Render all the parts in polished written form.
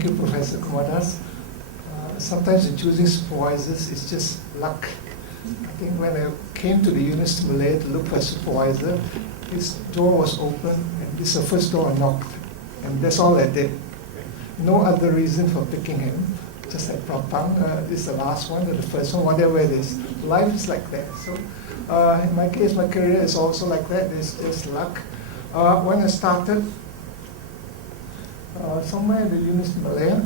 Thank you, Professor Kumadas. Sometimes in choosing supervisors, it's just luck. I think when I came to the University of Malaya to look for a supervisor, his door was open, and this is the first door I knocked. And that's all I did. No other reason for picking him. Just like Prof. Tong, this is the last one or the first one, whatever it is. Life is like that. So in my case, my career is also like that. There's luck. When I started, somewhere in the University of Malaya,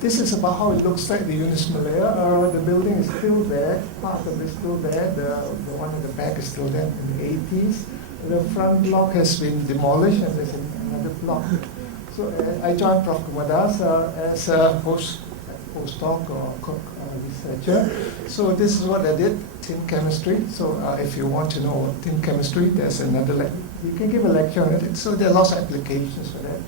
this is about how it looks like the University of Malaya. The building is still there, part of it is still there, the one in the back is still there in the 80s. The front block has been demolished and there's another block. So I joined Prof. Kumadas as a postdoc or researcher. So this is what I did, tin chemistry. So if you want to know what tin chemistry, there's another, you can give a lecture on it. So there are lots of applications for that.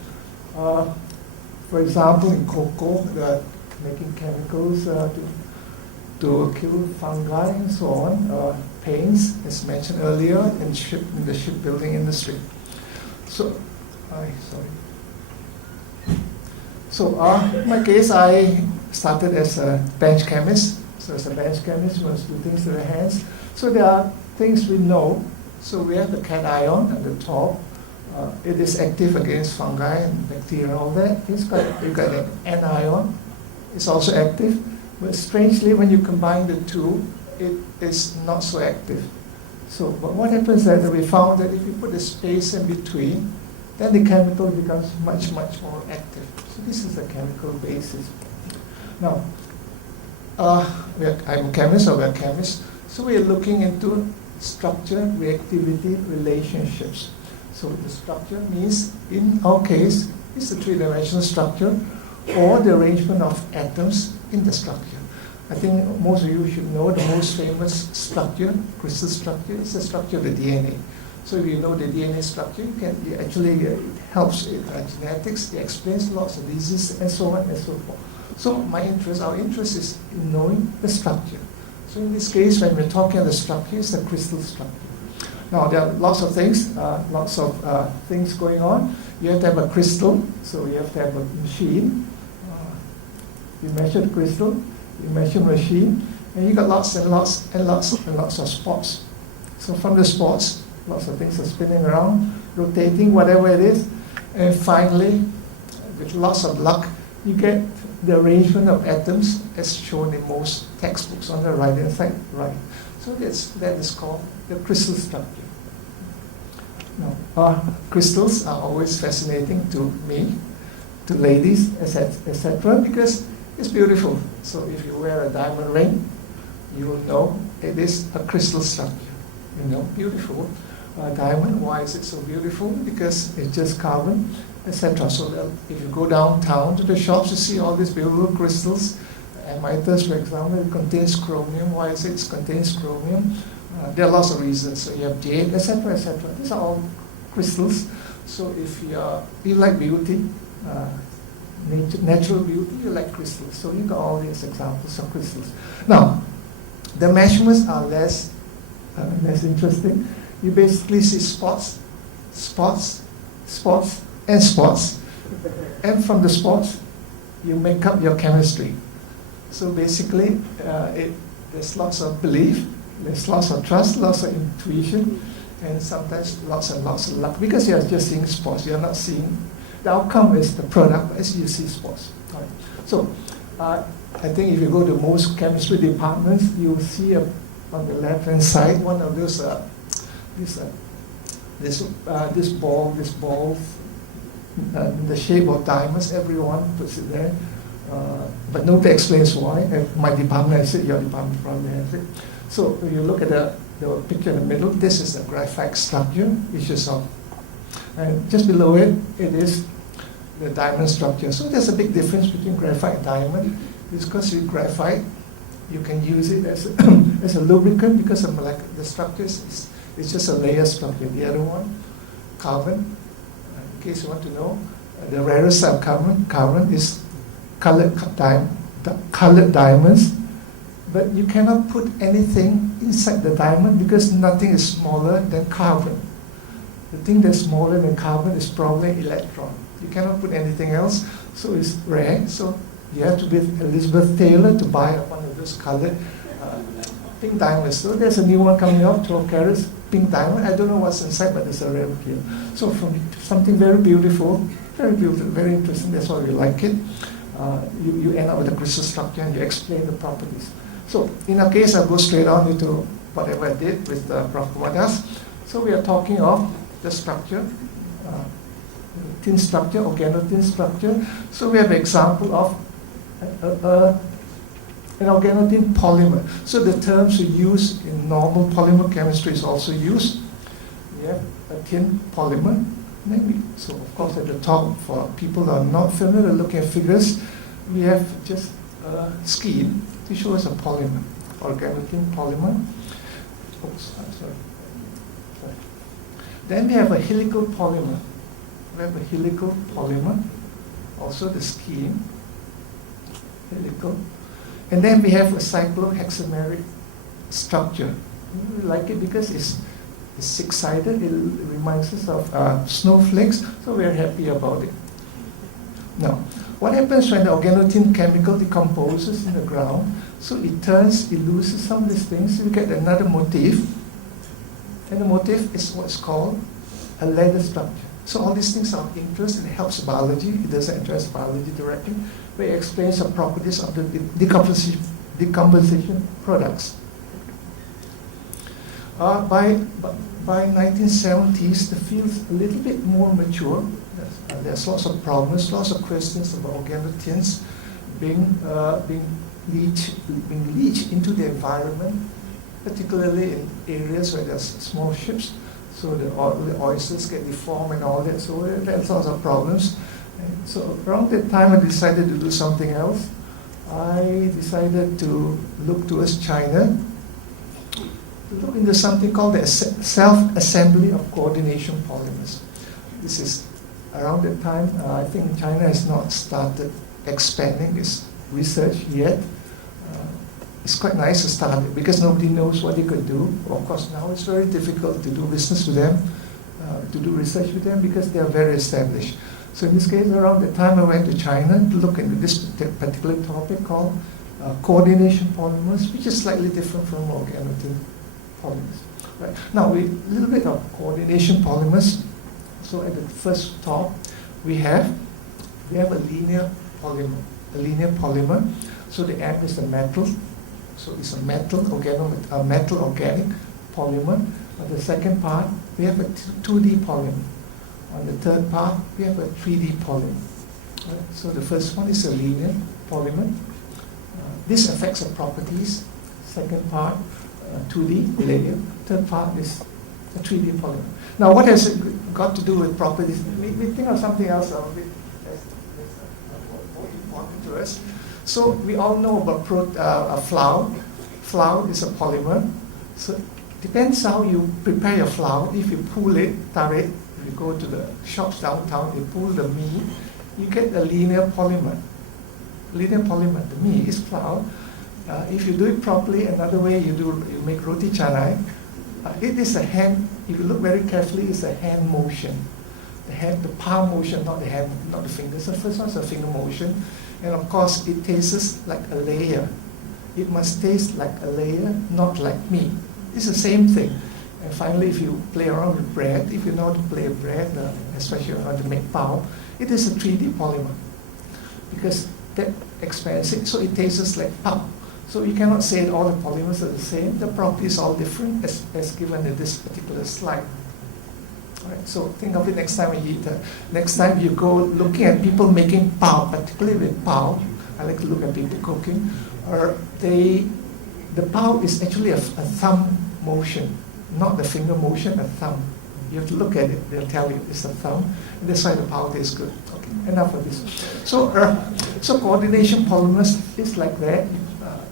For example, in cocoa, they're making chemicals to kill fungi and so on. Paints, as mentioned earlier, in the shipbuilding industry. So, in my case, I started as a bench chemist. So as a bench chemist, we must do things with our hands. So there are things we know. So we have the cation at the top. It is active against fungi and bacteria, all that. You've got an anion. It's also active. But strangely, when you combine the two, it is not so active. So but what happens is that we found that if you put a space in between, then the chemical becomes much, much more active. So this is the chemical basis. Now, I'm a chemist, or we're chemists, so we're looking into structure, reactivity, relationships. So the structure means, in our case, it's the three-dimensional structure or the arrangement of atoms in the structure. I think most of you should know the most famous structure, crystal structure, is the structure of the DNA. So if you know the DNA structure, it helps in genetics, it explains lots of diseases and so on and so forth. So our interest is in knowing the structure. So in this case, when we're talking about the structure, it's the crystal structure. Now there are lots of things going on. You have to have a crystal, so you have to have a machine. You measure the crystal, you measure the machine, and you got lots and lots and lots and lots of spots. So from the spots, lots of things are spinning around, rotating, whatever it is, and finally, with lots of luck, you get the arrangement of atoms as shown in most textbooks on the right-hand side, right. So that is called the crystal structure. Now, crystals are always fascinating to me, to ladies, etc., because it's beautiful. So if you wear a diamond ring, you will know it is a crystal structure. Beautiful. Diamond, why is it so beautiful? Because it's just carbon, etc. So if you go downtown to the shops, you see all these beautiful crystals. Amethyst, for example, it contains chromium. Why is it contains chromium? There are lots of reasons. So you have jade, etc., etc. These are all crystals. So if you like beauty, natural beauty, you like crystals. So you got all these examples of crystals. Now, the measurements are less interesting. You basically see spots, and spots. And from the spots, you make up your chemistry. So basically, there's lots of belief, there's lots of trust, lots of intuition, and sometimes lots and lots of luck, because you're just seeing spots. You're not seeing, the outcome is the product as you see spots. Right. So I think if you go to most chemistry departments, you'll see on the left-hand side one of those, this ball in the shape of diamonds. Everyone puts it there. But nobody explains why. My department has it, your department probably has it. So if you look at the picture in the middle, this is the graphite structure, which is and just below it, it is the diamond structure. So there's a big difference between graphite and diamond. Because with graphite, you can use it as a lubricant, because the structure is just a layer structure. The other one, carbon, in case you want to know, the rarest type of carbon is colored diamonds, but you cannot put anything inside the diamond because nothing is smaller than carbon. The thing that's smaller than carbon is probably electron. You cannot put anything else, so it's rare. So you have to be Elizabeth Taylor to buy one of those colored pink diamonds. So there's a new one coming up, 12 carats, pink diamond. I don't know what's inside, but it's a rare here. So from something very beautiful, very interesting, that's why we like it. You end up with a crystal structure and you explain the properties. So in our case, I'll go straight on into whatever I did with Prof. Kumadas. So we are talking of the structure, thin structure, organothin structure. So we have an example of an organothin polymer. So the terms we use in normal polymer chemistry is also used. We have a thin polymer. Maybe. So of course at the top, for people who are not familiar looking at figures, we have just a scheme to show us a polymer, organothin polymer. Oops, I'm sorry. Then we have a helical polymer. We have a helical polymer, also the scheme, helical. And then we have a cyclohexameric structure. We like it because it's six-sided. It reminds us of snowflakes, so we're happy about it. Now, what happens when the organothin chemical decomposes in the ground? So it loses some of these things, so you get another motif. And the motif is what's called a ladder structure. So all these things are of interest, and it helps biology. It doesn't address biology directly, but it explains the properties of the decomposition products. By 1970s, the field's a little bit more mature. There's lots of problems, lots of questions about organothins being leached into the environment, particularly in areas where there's small ships. So the oysters get deformed and all that. So there's lots of problems. And so around that time, I decided to do something else. I decided to look towards China, to look into something called the self-assembly of coordination polymers. This is around that time. I think China has not started expanding its research yet. It's quite nice to start it because nobody knows what they could do. Of course, now it's very difficult to do business with them, to do research with them because they are very established. So in this case, around the time I went to China to look into this particular topic called coordination polymers, which is slightly different from organothin polymers. Right. Now, a little bit of coordination polymers. So at the first top, we have a linear polymer. So the M is a metal. So it's a metal organic polymer. On the second part, we have a 2D polymer. On the third part, we have a 3D polymer. Right? So the first one is a linear polymer. This affects the properties. Second part, 2D layer. Third part is a 3D polymer. Now, what has it got to do with properties? We think of something else a bit more important to us. So we all know about flour. Flour is a polymer. So it depends how you prepare your flour. If you pull it, tare it, if you go to the shops downtown, you pull the mee, you get a linear polymer. Linear polymer, the mee is flour. If you do it properly, another way you make roti canai. It is a hand. If you look very carefully, it's a hand motion. The palm motion, not the fingers. The first one's a finger motion. And of course, it tastes like a layer. It must taste like a layer, not like meat. It's the same thing. And finally, if you play around with bread, if you know how to play with bread, especially if you know how to make pao, it is a 3D polymer. Because that expands it, so it tastes like pao. So you cannot say that all the polymers are the same. The properties are all different as given in this particular slide. Right, so think of it next time you eat. Next time you go looking at people making pao, particularly with pao. I like to look at people cooking. Or the pao is actually a thumb motion, not the finger motion, a thumb. You have to look at it. They'll tell you it's a thumb. And that's why the pao tastes good. Okay, enough of this. So coordination polymers is like that.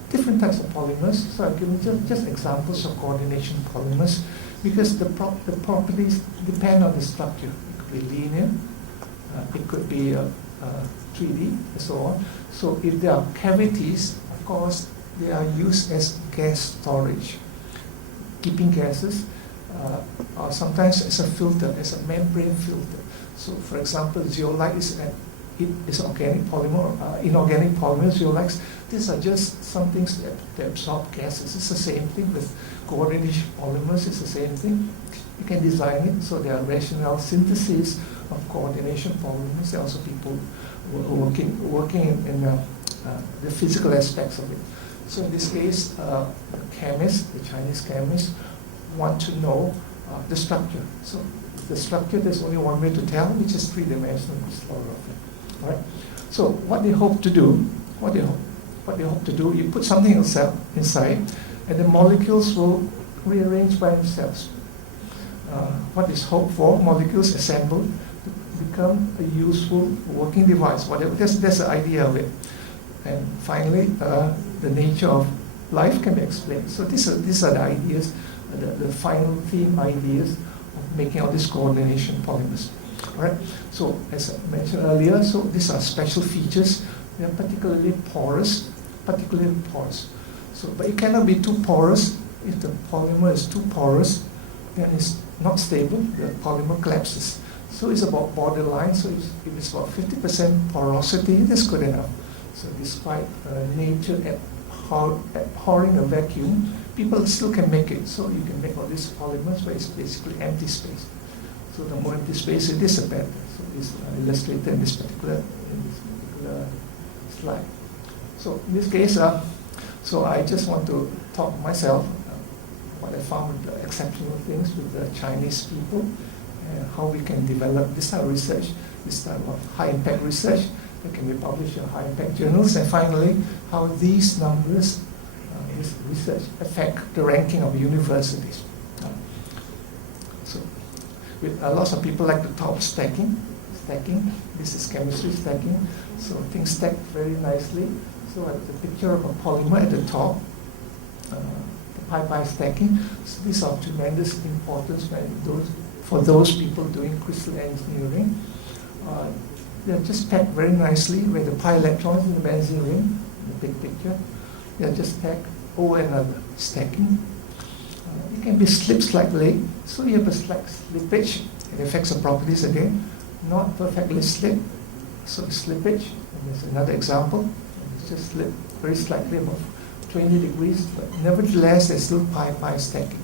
Different types of polymers. So I've given just examples of coordination polymers. Because the properties depend on the structure. It could be linear, it could be 3D, and so on. So if there are cavities, of course, they are used as gas storage, keeping gases, or sometimes as a filter, as a membrane filter. So for example, zeolite is organic polymer, inorganic polymers, zeolites. These are just some things that absorb gases. It's the same thing with coordination polymers, it's the same thing. You can design it, so there are rational syntheses of coordination polymers. There are also people working in the physical aspects of it. So in this case, the chemists, the Chinese chemists, want to know the structure. So the structure, there's only one way to tell, which is three-dimensional crystallography. All right. So what they hope to do, you put something inside, and the molecules will rearrange by themselves. What is hoped for? Molecules assembled to become a useful working device. Whatever. That's the idea of it. And finally, the nature of life can be explained. So these are the ideas, the final theme ideas of making all these coordination polymers. All right. So as I mentioned earlier, so these are special features. They are particularly porous. So, but it cannot be too porous. If the polymer is too porous, then it's not stable. The polymer collapses. So it's about borderline. So if it's about 50% porosity, that's good enough. So despite nature abhorring a vacuum, people still can make it. So you can make all these polymers, but it's basically empty space. So the more empty space it is, the better. So it's illustrated in this particular slide. So in this case, so I just want to talk myself what I found exceptional things with the Chinese people, and how we can develop this type of research, this type of high-impact research that can be published in high-impact journals, and finally, how these numbers, this research, affect the ranking of universities. So, lots of people like to talk stacking. This is chemistry stacking. So things stack very nicely. So I have the picture of a polymer at the top, the pi stacking. So these are tremendous importance for those people doing crystal engineering. They're just packed very nicely where the pi electrons in the benzene ring, the big picture, they're just stacked over another, stacking. It can be slipped slightly, so you have a slight slippage. It affects the properties again, not perfectly slipped, so slippage. And there's another example, it's just slipped very slightly above 20 degrees, but nevertheless there's still pi stacking.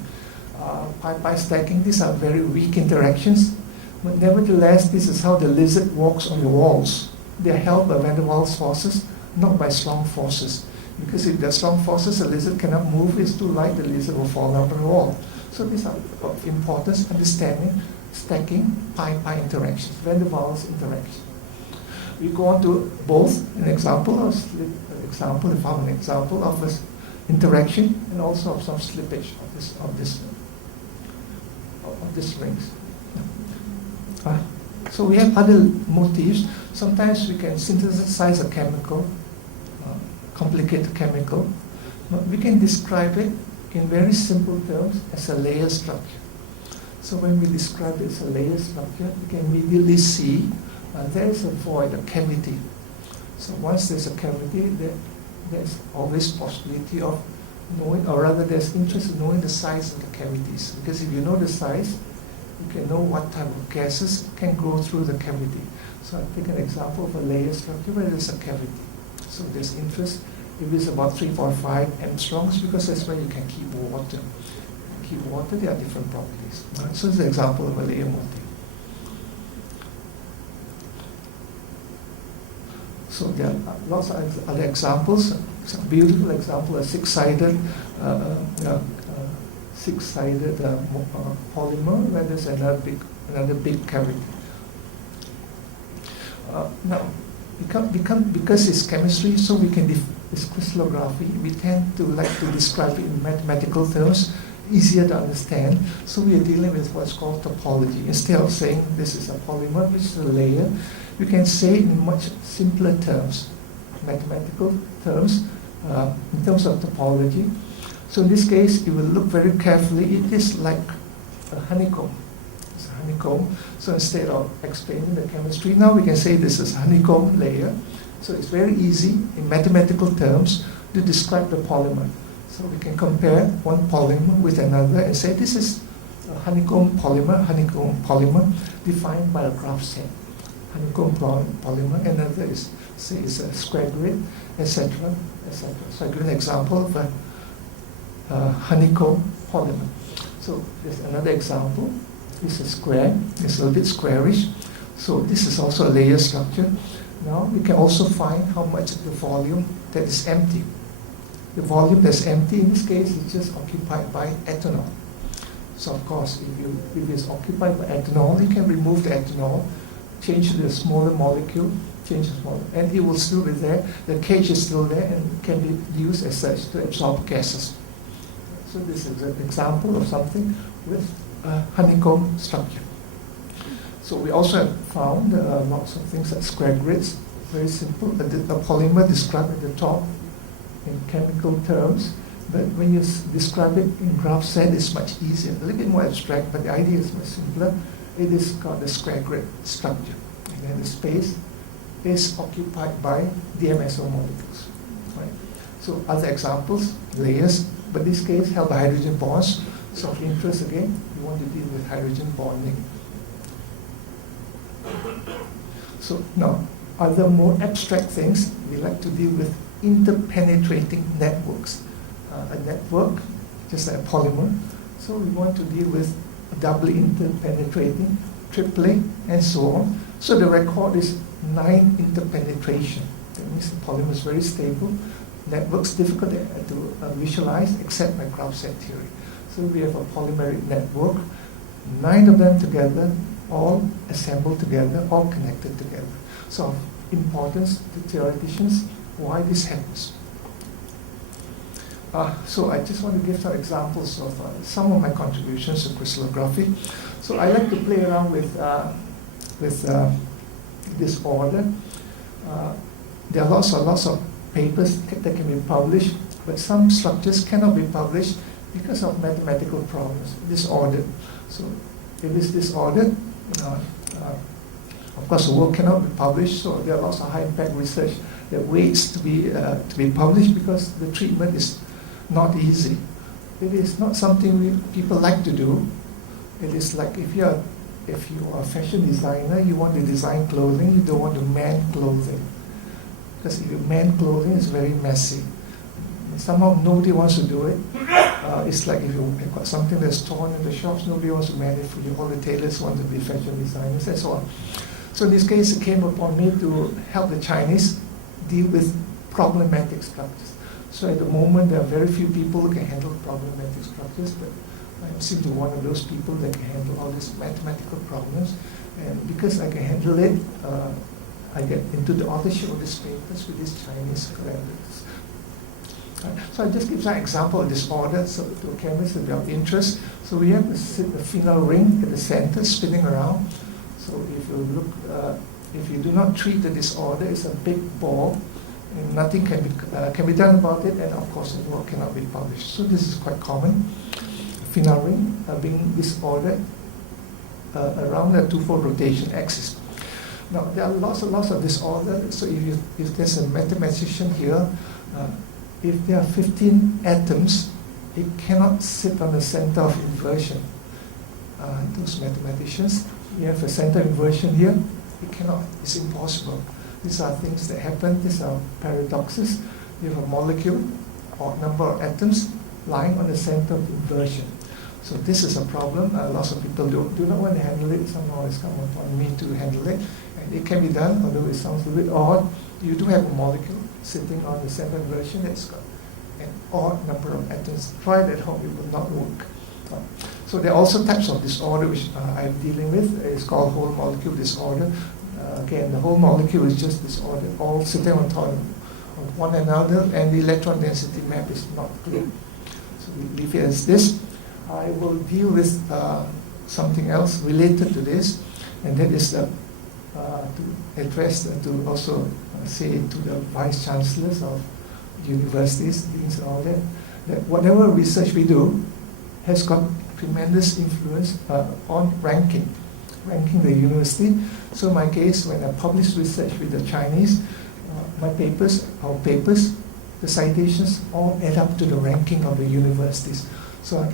Pi stacking, these are very weak interactions, but nevertheless this is how the lizard walks on the walls. They're held by van der Waals forces, not by strong forces. Because if there are strong forces, the lizard cannot move, it's too light, the lizard will fall down the wall. So these are of importance, understanding, stacking, pi interactions, van der Waals interaction. We go on to both an example of this interaction and also of some slippage of this rings. So we have other motifs. Sometimes we can synthesize a chemical, complicated chemical, but we can describe it in very simple terms as a layer structure. So when we describe it as a layer structure, we can immediately see there is a void, a cavity. So once there's a cavity, there's always possibility of knowing, or rather there's interest in knowing the size of the cavities. Because if you know the size, you can know what type of gases can go through the cavity. So I'll take an example of a layer structure where there's a cavity. So there's interest if it's about 3.5 angstroms, because that's where you can keep water. Keep water, there are different properties. Right? So it's an example of a layer motif. So there are lots of other examples. Some beautiful example, a six-sided polymer where there's another big cavity. Now, because it's chemistry, so we can it's crystallography. We tend to like to describe it in mathematical terms, easier to understand. So we are dealing with what's called topology. Instead of saying this is a polymer, which is a layer, we can say in much simpler terms, mathematical terms, in terms of topology. So in this case, if we look very carefully, it is like a honeycomb. It's a honeycomb. So instead of explaining the chemistry, now we can say this is honeycomb layer. So it's very easy in mathematical terms to describe the polymer. So we can compare one polymer with another and say this is a honeycomb polymer defined by a graph set. Honeycomb polymer, another is, say, is a square grid, etc., etc. So I give an example of a honeycomb polymer. So there's another example. It's a square. It's a little bit squarish. So this is also a layer structure. Now we can also find how much of the volume that is empty. The volume that's empty in this case is just occupied by ethanol. So of course, if it's occupied by ethanol, you can remove the ethanol, change to a smaller molecule, change the smaller, and it will still be there. The cage is still there and can be used as such to absorb gases. So this is an example of something with a honeycomb structure. So we also have found lots of things like square grids, very simple. A polymer described at the top in chemical terms, but when you describe it in graph set, it's much easier, a little bit more abstract, but the idea is much simpler. It is called the square grid structure. And then the space is occupied by DMSO molecules. Right? So other examples, layers, but in this case held by hydrogen bonds. So of interest again, you want to deal with hydrogen bonding. So now, other more abstract things, we like to deal with interpenetrating networks. A network, just like a polymer. So we want to deal with doubly interpenetrating, triply, and so on. So the record is 9 interpenetration. That means the polymer is very stable. Networks difficult to visualize except by graph set theory. So we have a polymeric network, 9 of them together, all assembled together, all connected together. So of importance to theoreticians, why this happens. So I just want to give some examples of some of my contributions to crystallography. So I like to play around with this order. There are lots of papers that can be published, but some structures cannot be published because of mathematical problems, disordered. So if it's disordered, of course the work cannot be published, so there are lots of high impact research that waits to be published because the treatment is not easy. It is not something people like to do. It is like if you are a fashion designer, you want to design clothing, you don't want to mend clothing. Because if you mend clothing, it's very messy. Somehow nobody wants to do it. It's like if you've got something that's torn in the shops, nobody wants to mend it for you. All the tailors want to be fashion designers and so on. So in this case, it came upon me to help the Chinese deal with problematic structures. So at the moment, there are very few people who can handle problematic structures, but I seem to be one of those people that can handle all these mathematical problems. And because I can handle it, I get into the authorship of these papers with these Chinese collaborators. So I just give an example of this order, so to chemists will be of interest. So we have a phenyl ring at the center spinning around. So if you look, if you do not treat the disorder, it's a big ball, and nothing can be done about it, and of course the work cannot be published. So this is quite common. Phenyl ring being disordered around a twofold rotation axis. Now there are lots of disorders. So if there's a mathematician here, if there are 15 atoms, it cannot sit on the center of inversion. Those mathematicians, you have a center inversion here, it cannot, it's impossible. These are things that happen, these are paradoxes. You have a molecule or number of atoms lying on the center of inversion. So this is a problem. Lots of people do not want to handle it. Somehow it's come upon me to handle it. And it can be done, although it sounds a bit odd. You do have a molecule sitting on the center inversion that's got an odd number of atoms. Try it at home, it will not work. So there are also types of disorder which I'm dealing with. It's called whole molecule disorder. Again, the whole molecule is just disordered, all sitting on top of one another, and the electron density map is not clear. So we leave it as this. I will deal with something else related to this, and that is to address, to also say to the vice chancellors of universities, deans and all that, that whatever research we do has got tremendous influence on ranking the university. So in my case, when I publish research with the Chinese, our papers, the citations all add up to the ranking of the universities. So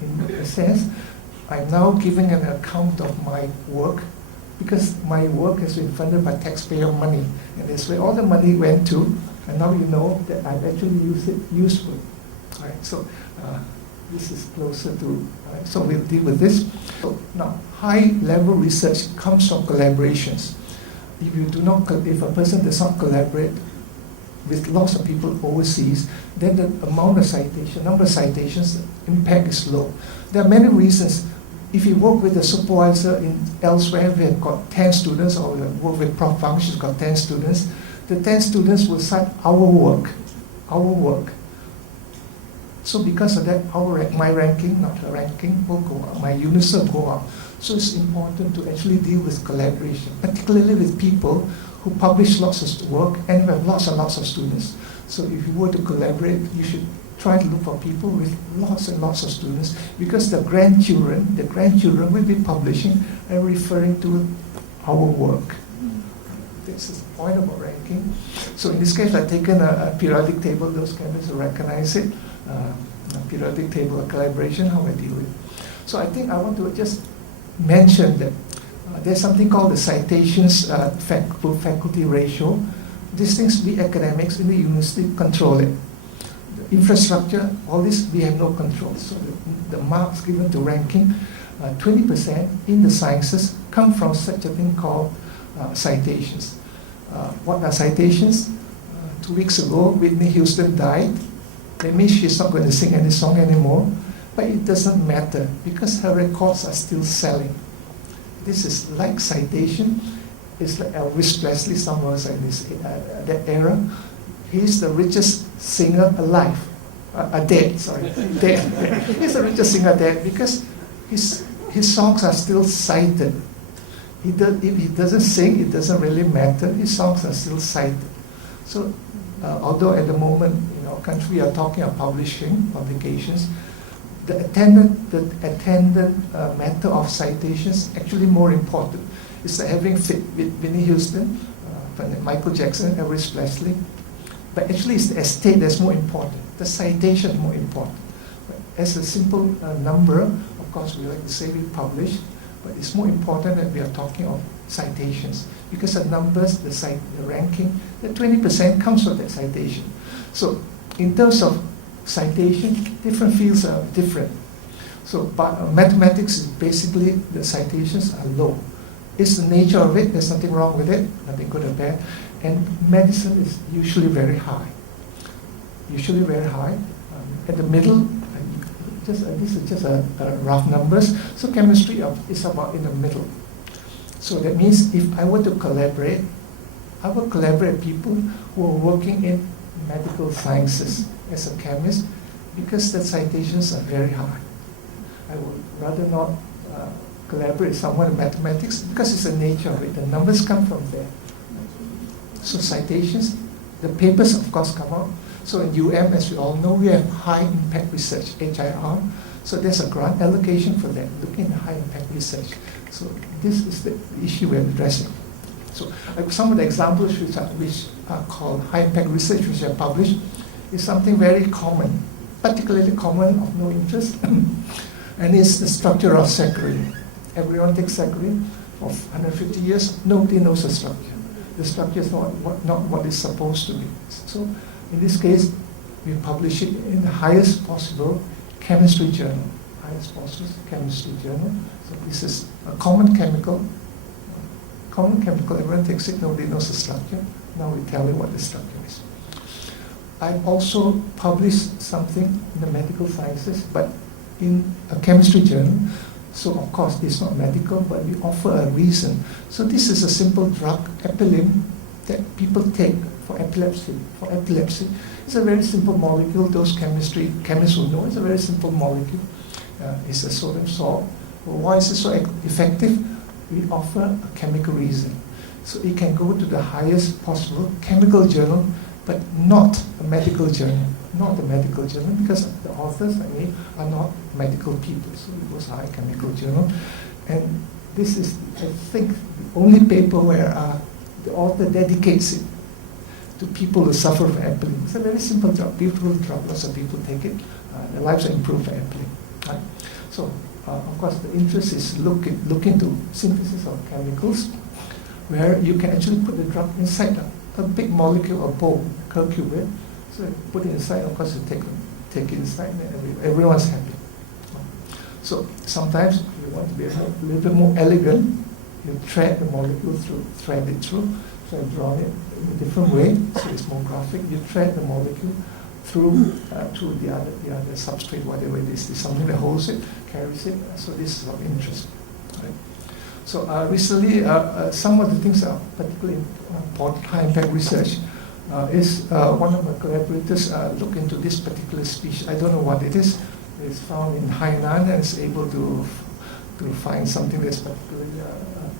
in a sense, I'm now giving an account of my work, because my work has been funded by taxpayer money, and that's where all the money went to, and now you know that I've actually used it usefully. Right? So this is closer to, so we'll deal with this. So now, high-level research comes from collaborations. If a person does not collaborate with lots of people overseas, then the amount of citation, number of citations, the impact is low. There are many reasons. If you work with a supervisor elsewhere, we have got 10 students, or we work with Prof. Weng, she's got 10 students, the 10 students will cite our work. So because of that, my ranking, not her ranking, will go up, my units will go up. So it's important to actually deal with collaboration, particularly with people who publish lots of work and have lots and lots of students. So if you were to collaborate, you should try to look for people with lots and lots of students, because the grandchildren will be publishing and referring to our work. This is the point about ranking. So in this case, I've taken a periodic table. Those chemists will recognize it. A periodic table of collaboration, how I deal with it. So I think I want to just mention that there's something called the citations faculty ratio. These things, we academics in the university control it. The infrastructure, all this, we have no control. So the marks given to ranking, 20% in the sciences come from such a thing called citations. What are citations? 2 weeks ago, Whitney Houston died. That means she's not going to sing any song anymore. But it doesn't matter, because her records are still selling. This is like citation. It's like Elvis Presley, somewhere in that era. He's the richest singer alive. Dead. He's the richest singer dead, because his songs are still cited. If he doesn't sing, it doesn't really matter. His songs are still cited. So, although at the moment in our country we are talking of publications, the attendant matter of citations actually more important. It's like having fit with Whitney Houston, Michael Jackson, Elvis Presley. But actually it's the estate that's more important. The citation is more important. But as a simple number, of course we like to say we publish, but it's more important that we are talking of citations, because the numbers, the ranking, the 20% comes from that citation. So in terms of citation, different fields are different. So mathematics is basically, the citations are low. It's the nature of it, there's nothing wrong with it, nothing good or bad. And medicine is usually very high. At the middle, this is just a rough numbers. So chemistry is about in the middle. So that means if I were to collaborate, I would collaborate people who are working in medical sciences as a chemist, because the citations are very high. I would rather not collaborate with someone in mathematics, because it's the nature of it. The numbers come from there. So citations, the papers of course come out. So in UM, as we all know, we have high impact research, HIR. So there's a grant allocation for that, looking at high impact research. So this is the issue we're addressing. So some of the examples which are called high impact research, which are published, is something very common, particularly common of no interest, and it's the structure of saccharin. Everyone takes saccharin for 150 years, nobody knows the structure. The structure is not what it's supposed to be. So in this case, we publish it in the highest possible chemistry journal. So this is a common chemical. Everyone takes it, nobody knows the structure. Now we tell you what the structure is. I've also published something in the medical sciences, but in a chemistry journal. So of course it's not medical, but we offer a reason. So this is a simple drug, epilim, that people take for epilepsy. It's a very simple molecule. Those chemists will know it's a very simple molecule. It's a sodium salt. Well, why is it so effective? We offer a chemical reason. So it can go to the highest possible chemical journal, but not a medical journal. Because the authors like me are not medical people. So it goes high chemical journal. And this is, I think, the only paper where the author dedicates it to people who suffer from epilepsy. It's a very simple drug, beautiful drug. Lots of people take it. Their lives are improved by epilepsy. Right? So of course, the interest is look into synthesis of chemicals, where you can actually put the drug inside a big molecule, a bowl, curcubate. So you put it inside, of course, you take it inside, and everyone's happy. So sometimes you want to be a little bit more elegant, you thread the molecule through, thread it through. So I've drawn it in a different way, so it's more graphic. You thread the molecule through the other substrate, whatever it is. There's something that holds it, carries it. So this is of interest. Right? So recently, some of the things that are particularly important high impact research is one of my collaborators looked into this particular species. I don't know what it is. It's found in Hainan and is able to find something that's particularly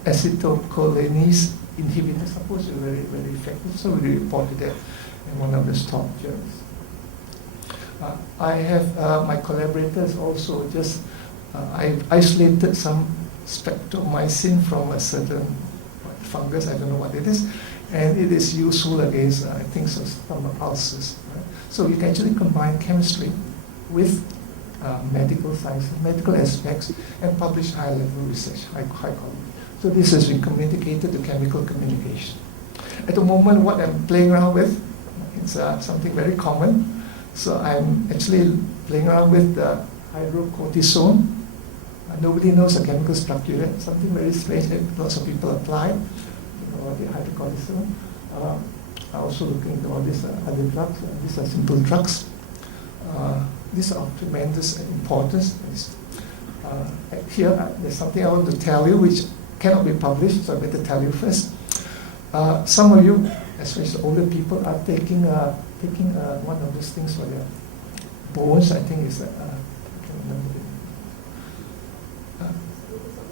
acetylcholinease inhibitor, supposedly very, very effective. So we reported that in one of the top journals. I have my collaborators also just, I've isolated some Streptomycin from a certain fungus, I don't know what it is, and it is useful against, I think, so, stomach ulcers. Right? So you can actually combine chemistry with medical science, medical aspects, and publish high-level research, high quality. So this has been communicated to chemical communication. At the moment, what I'm playing around with, it's something very common. So I'm actually playing around with the hydrocortisone. Nobody knows the chemical structure yet. Something very strange that lots of people apply. The hydrocortisone. I also looking into all these other drugs. These are simple drugs. These are of tremendous importance. Here, there's something I want to tell you which cannot be published, so I better tell you first. Some of you, especially older people, are taking one of these things for their bones. I think it's I can't remember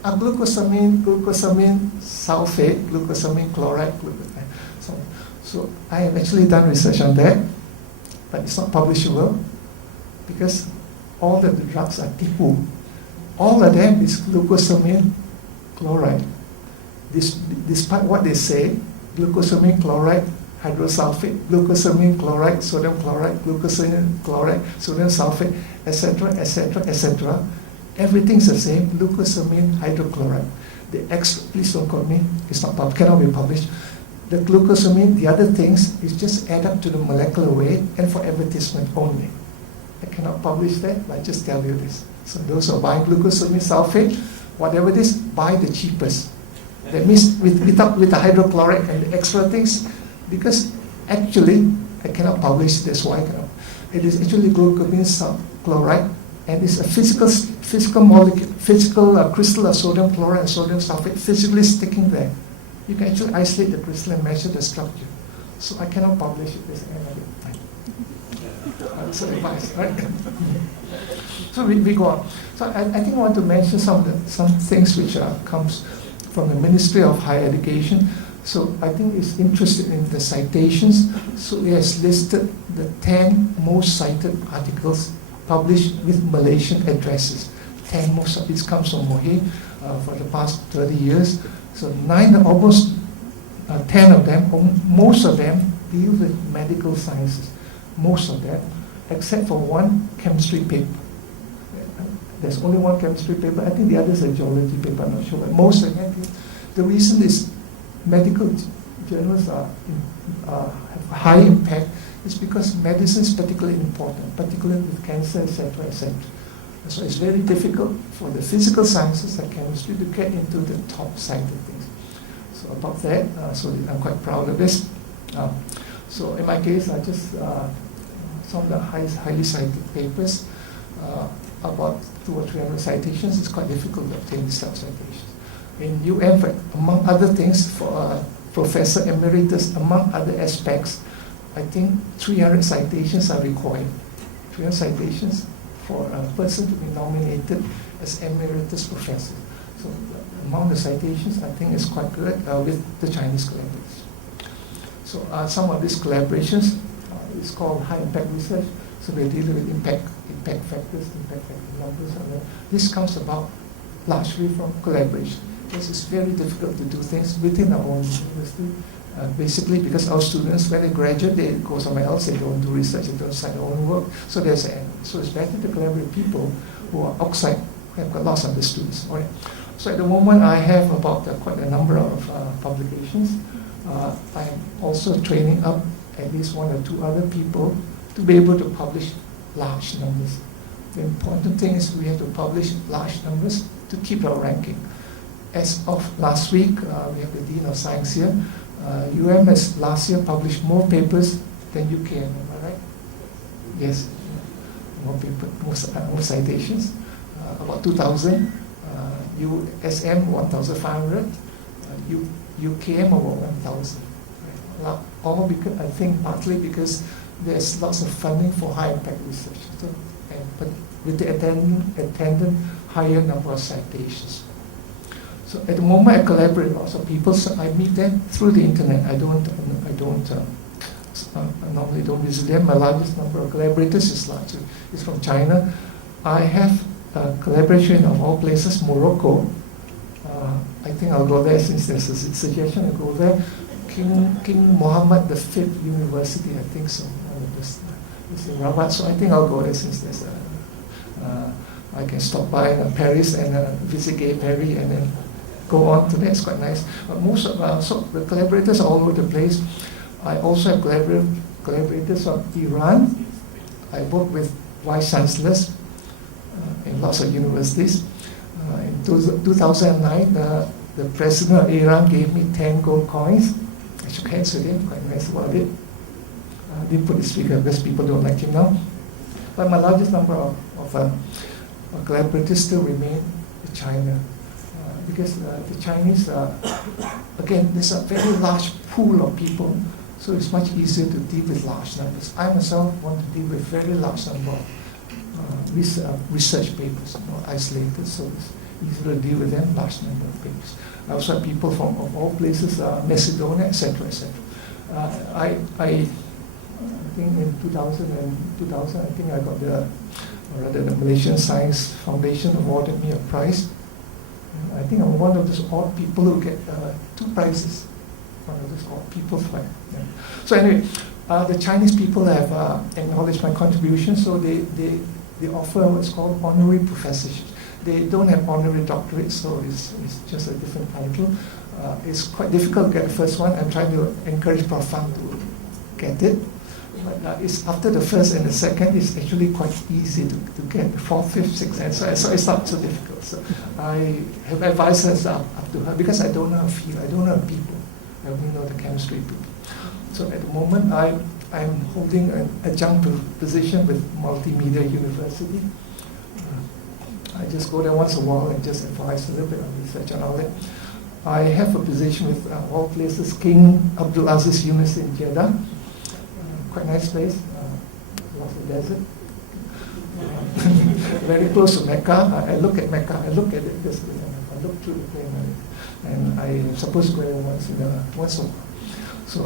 glucosamine sulfate, glucosamine chloride. So I have actually done research on that, but it's not publishable because all the drugs are tipu. All of them is glucosamine chloride. Despite what they say, glucosamine chloride, hydrosulfate, glucosamine chloride, sodium chloride, glucosamine chloride, sodium sulfate, etc., etc., etc. Everything's the same, glucosamine hydrochloride. Please don't quote me, it's not cannot be published. The glucosamine, the other things, is just add up to the molecular weight and for advertisement only. I cannot publish that, but I just tell you this. So those who are buying glucosamine sulfate, whatever it is, buy the cheapest. That means with the hydrochloride and the extra things, because actually, I cannot publish, that's why I cannot. It is actually glucosamine chloride, and it's a physical molecule, physical crystal of sodium chloride and sodium sulfate physically sticking there. You can actually isolate the crystal and measure the structure. So I cannot publish it this so advice, right? So we go on. So I think I want to mention some things which comes from the Ministry of Higher Education. So I think it's interested in the citations. So it has listed the 10 most cited articles published with Malaysian addresses. 10 most of it comes from Mohe for the past 30 years. So 10 of them, most of them deal with medical sciences. Most of them, except for one chemistry paper. There's only one chemistry paper. I think the others are geology paper, I'm not sure. But most of them, the reason is medical journals have high impact is because medicine is particularly important, particularly with cancer, etc., etc. So it's very difficult for the physical sciences like chemistry to get into the top cited things. So about that, so I'm quite proud of this. So in my case, I just some of the highly cited papers, about 200 or 300 citations. It's quite difficult to obtain these type of citations. In UN, among other things, for Professor Emeritus, among other aspects, I think 300 citations are required. 300 citations for a person to be nominated as Emeritus Professor. So the amount of citations, I think, is quite good with the Chinese collaborators. So some of these collaborations is called high impact research. So they deal with impact factors, impact factor numbers. And this comes about largely from collaboration. Because it's very difficult to do things within our own university. Basically, because our students, when they graduate, they go somewhere else. They don't do research. They don't sign their own work. So it's better to collaborate with people who are outside have got lots of the students. All right. So at the moment, I have about quite a number of publications. I'm also training up at least 1 or 2 other people to be able to publish large numbers. The important thing is we have to publish large numbers to keep our ranking. As of last week, we have the Dean of Science here. has last year published more papers than UK, am I right? Yes, more citations, about 2,000. USM 1,500. UKM about 1,000. Right? All because, I think partly because there's lots of funding for high impact research, so, but with the attendant higher number of citations. So at the moment I collaborate with lots of people, so I meet them through the internet. I normally don't visit them. My largest number of collaborators is from China. I have a collaboration of all places, Morocco. I think I'll go there since there's a suggestion. I'll go there. King Mohammed V University, I think so. It's in Rabat, so I think I'll go there since there's I can stop by Paris and visit Gay Perry and then go on to that. It's quite nice. Most of so the collaborators are all over the place. I also have collaborators from Iran. I work with vice chancellors in lots of universities. In 2009, the president of Iran gave me 10 gold coins. I shook hands with him, quite nice about it. Didn't put the speaker because people don't like him now. But my largest number of collaborators still remain in China. Because the Chinese, again, there's a very large pool of people, so it's much easier to deal with large numbers. I myself want to deal with very large number of research papers, isolated, so it's easier to deal with them, large number of papers. I also have people from of all places, Macedonia, etc., etc. I think in 2000, I think I got the Malaysian Science Foundation awarded me a prize. I think I'm one of those odd people who get 2 prizes. One of those odd people. Yeah. So anyway, the Chinese people have acknowledged my contribution, so they offer what's called honorary professorships. They don't have honorary doctorates, so it's just a different title. It's quite difficult to get the first one. I'm trying to encourage Prof. Phang to get it. But it's after the first and the second, it's actually quite easy to get the 4th, 5th, 6th, and so it's not so difficult. So I have advised her up to her because I don't know her field, I don't know her people. I only know the chemistry people. So at the moment, I'm holding an adjunct position with Multimedia University. I just go there once a while and just advise a little bit on research and all that. I have a position with all places, King Abdulaziz University in Jeddah. Quite nice place, lots of desert. Very close to Mecca. I look at Mecca, I look at it this way, I look through the plane, and I'm supposed to go there once a while. So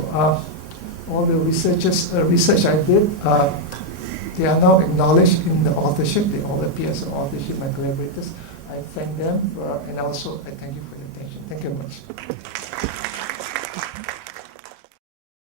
all the research I did, they are now acknowledged in the authorship. They all appear as authorship, my collaborators. I thank them, and also I thank you for your attention. Thank you very much.